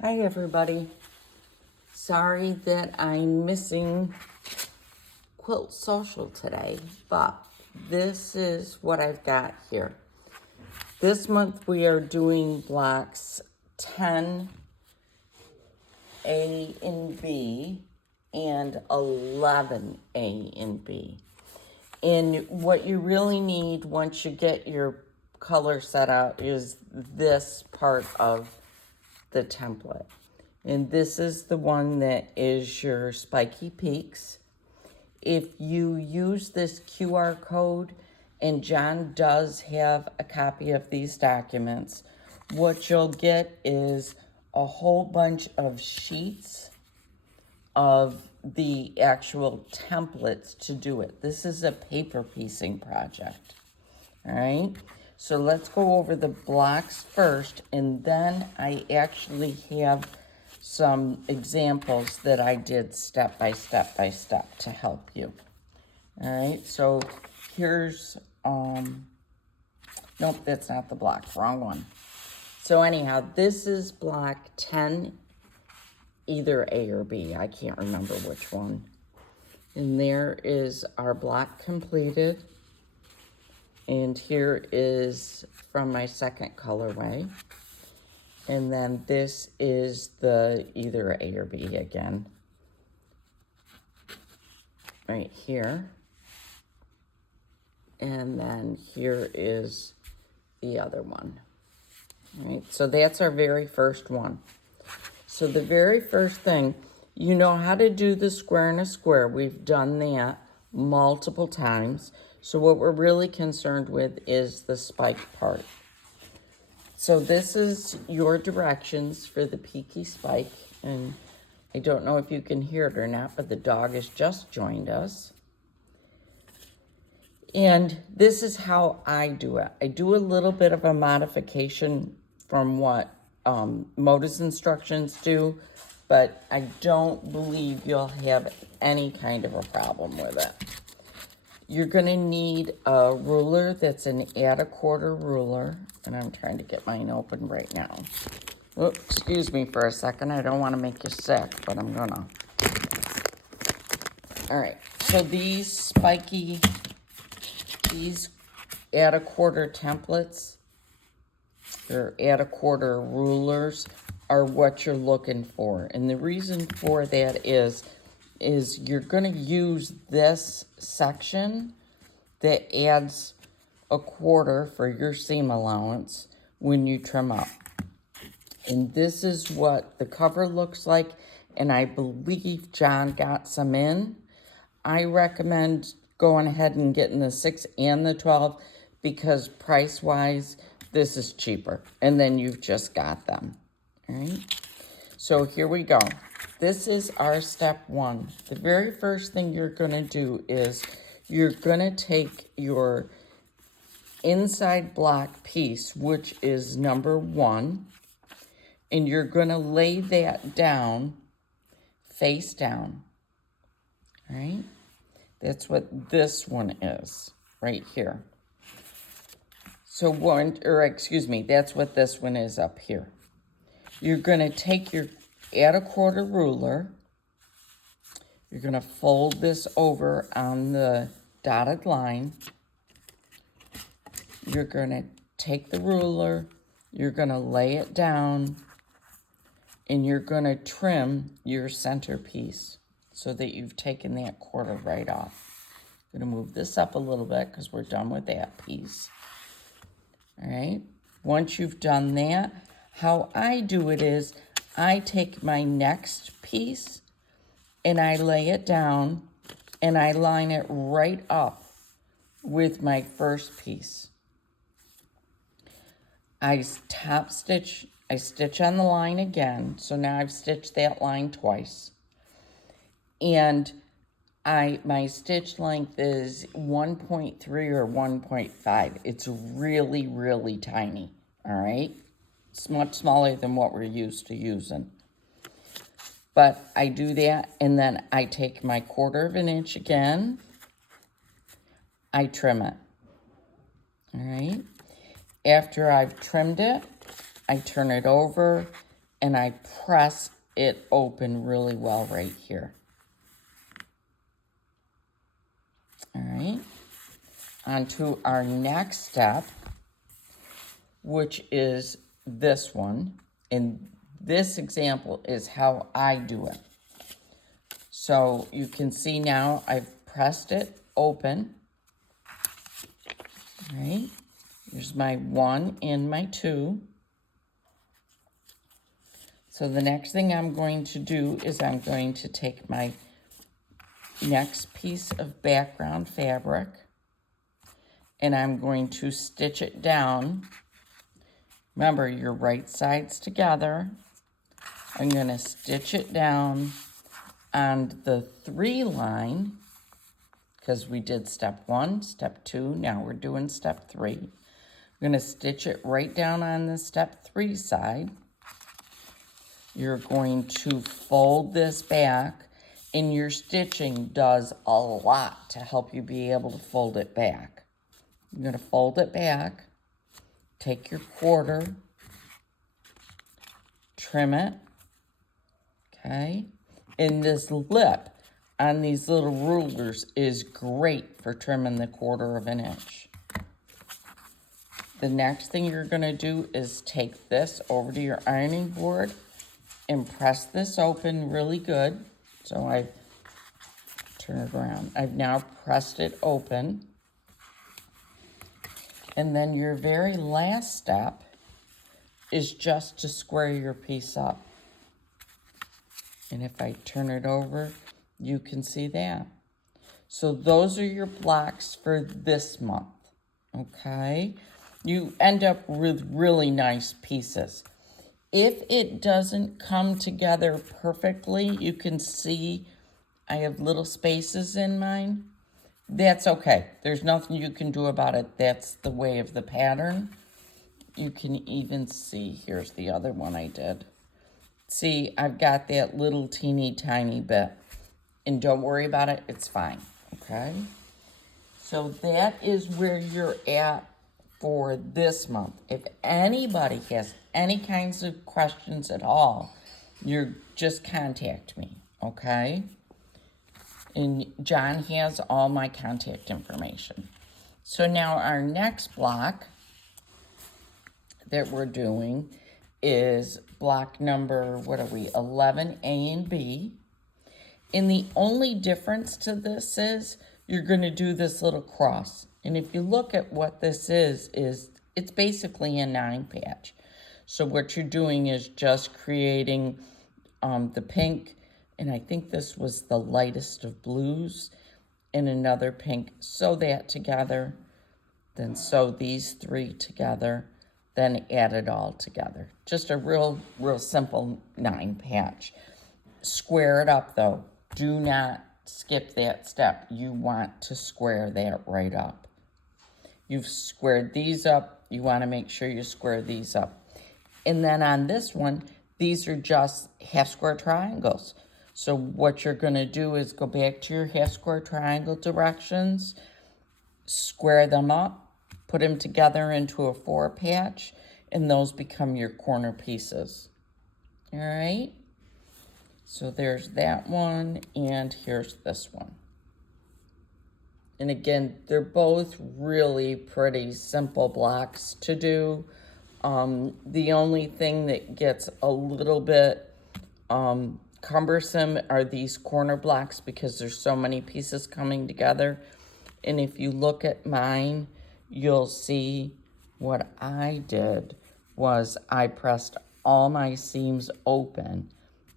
Hi everybody. Sorry that I'm missing Quilt Social today, but this is what I've got here. This month we are doing blocks 10, A and B, and 11, A and B. And what you really need once you get your color set out is this part of the template. And this is the one that is your spiky peaks. If you use this QR code, and John does have a copy of these documents, what you'll get is a whole bunch of sheets of the actual templates to do it. This is a paper piecing project. All right, so let's go over the blocks first, and then I actually have some examples that I did step by step to help you. All right, so here's, nope, that's not the block, wrong one. So anyhow, this is block 10, either A or B, I can't remember which one. And there is our block completed. And here is from my second colorway. And then this is the either A or B again. Right here. And then here is the other one. All right, so that's our very first one. So the very first thing, you know how to do the square in a square. We've done that multiple times. So what we're really concerned with is the spike part. So this is your directions for the peaky spike. And I don't know if you can hear it or not, but the dog has just joined us. And this is how I do it. I do a little bit of a modification from what Moda's instructions do, but I don't believe you'll have any kind of a problem with it. You're gonna need a ruler that's an add a quarter ruler, and I'm trying to get mine open right now. Oh, excuse me for a second, I don't wanna make you sick, but I'm gonna. All right, so these add a quarter templates, or add a quarter rulers, are what you're looking for. And the reason for that is you're gonna use this section that adds a quarter for your seam allowance when you trim up. And this is what the cover looks like, and I believe John got some in. I recommend going ahead and getting the 6 and the 12 because price-wise, this is cheaper. And then you've just got them, all right? So here we go. This is our step one. The very first thing you're gonna do is you're gonna take your inside block piece, which is number 1, and you're gonna lay that down, face down, all right? That's what this one is, right here. So that's what this one is up here. You're gonna take your add a quarter ruler, you're gonna fold this over on the dotted line. You're gonna take the ruler, you're gonna lay it down, and you're gonna trim your center piece so that you've taken that quarter right off. I'm gonna move this up a little bit because we're done with that piece. All right, once you've done that, how I do it is I take my next piece and I lay it down and I line it right up with my first piece. I stitch on the line again, so now I've stitched that line twice. And my stitch length is 1.3 or 1.5. It's really, really tiny, all right? It's much smaller than what we're used to using. But I do that, and then I take my 1/4 inch again. I trim it, all right? After I've trimmed it, I turn it over, and I press it open really well right here. All right, on to our next step, which is this one. And this example is how I do it. So you can see now I've pressed it open. All right, here's my 1 and my 2. So the next thing I'm going to do is I'm going to take my next piece of background fabric and I'm going to stitch it down. Remember, your right sides together. I'm going to stitch it down on the 3 line, because we did step 1, step 2, now we're doing step 3. I'm going to stitch it right down on the step 3 side. You're going to fold this back, and your stitching does a lot to help you be able to fold it back. You're going to fold it back, take your quarter, trim it, okay? And this lip on these little rulers is great for trimming the 1/4 inch. The next thing you're going to do is take this over to your ironing board and press this open really good. So I turn it around. I've now pressed it open. And then your very last step is just to square your piece up. And if I turn it over, you can see that. So those are your blocks for this month, okay? You end up with really nice pieces. If it doesn't come together perfectly, you can see I have little spaces in mine. That's okay. There's nothing you can do about it. That's the way of the pattern. You can even see, here's the other one I did. See, I've got that little teeny tiny bit. And don't worry about it, it's fine, okay? So that is where you're at for this month. If anybody has any kinds of questions at all, you just contact me, okay? And John has all my contact information. So now our next block that we're doing is block number, 11, A and B. And the only difference to this is you're going to do this little cross. And if you look at what this is it's basically a 9 patch. So what you're doing is just creating the pink, and I think this was the lightest of blues, and another pink. Sew that together, then sew these 3 together, then add it all together. Just a real simple 9 patch. Square it up though. Do not skip that step. You want to square that right up. You've squared these up. You want to make sure you square these up. And then on this one, these are just half square triangles. So what you're going to do is go back to your half square triangle directions, square them up, put them together into a 4 patch, and those become your corner pieces. All right? So there's that one, and here's this one. And again, they're both really pretty simple blocks to do. The only thing that gets a little bit cumbersome are these corner blocks because there's so many pieces coming together. And if you look at mine, you'll see what I did was I pressed all my seams open,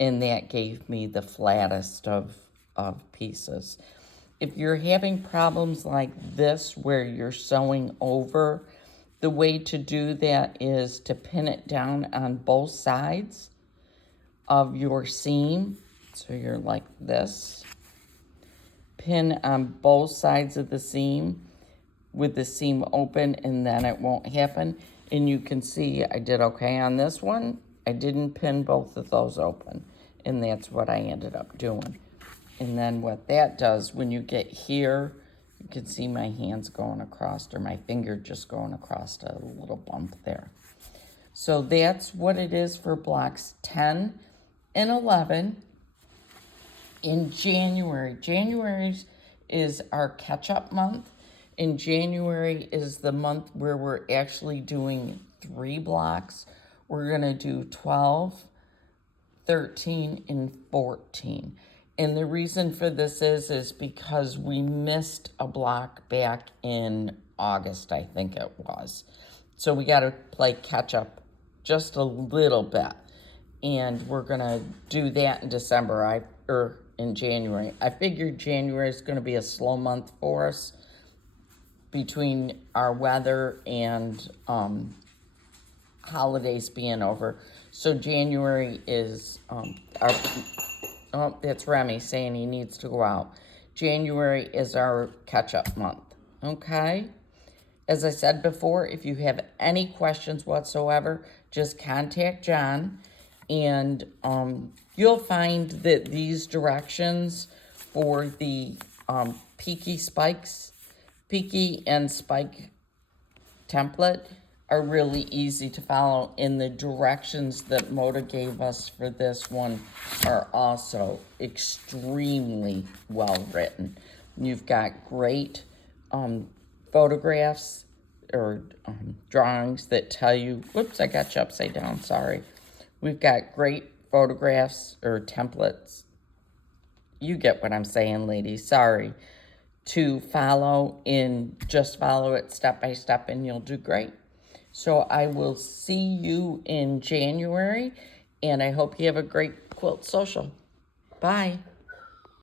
and that gave me the flattest of pieces. If you're having problems like this where you're sewing over, the way to do that is to pin it down on both sides of your seam. So you're like this. Pin on both sides of the seam with the seam open, and then it won't happen. And you can see I did okay on this one. I didn't pin both of those open, and that's what I ended up doing. And then what that does, when you get here, you can see my hands going across, or my finger just going across a little bump there. So that's what it is for blocks 10 and 11 in January. January is our catch-up month. In January is the month where we're actually doing 3 blocks. We're going to do 12, 13, and 14. And the reason for this is because we missed a block back in August, I think it was. So we got to play catch up just a little bit. And we're going to do that in December, or in January. I figured January is going to be a slow month for us between our weather and holidays being over. So January is our, oh, that's Remy saying he needs to go out. January is our catch-up month, okay? As I said before, if you have any questions whatsoever, just contact John, and you'll find that these directions for the Peaky and Spike template are really easy to follow, and the directions that Moda gave us for this one are also extremely well written. You've got great photographs or drawings that tell you, whoops, I got you upside down, sorry. We've got great photographs or templates. You get what I'm saying, ladies, sorry. To follow just follow it step by step and you'll do great. So I will see you in January, and I hope you have a great quilt social. Bye.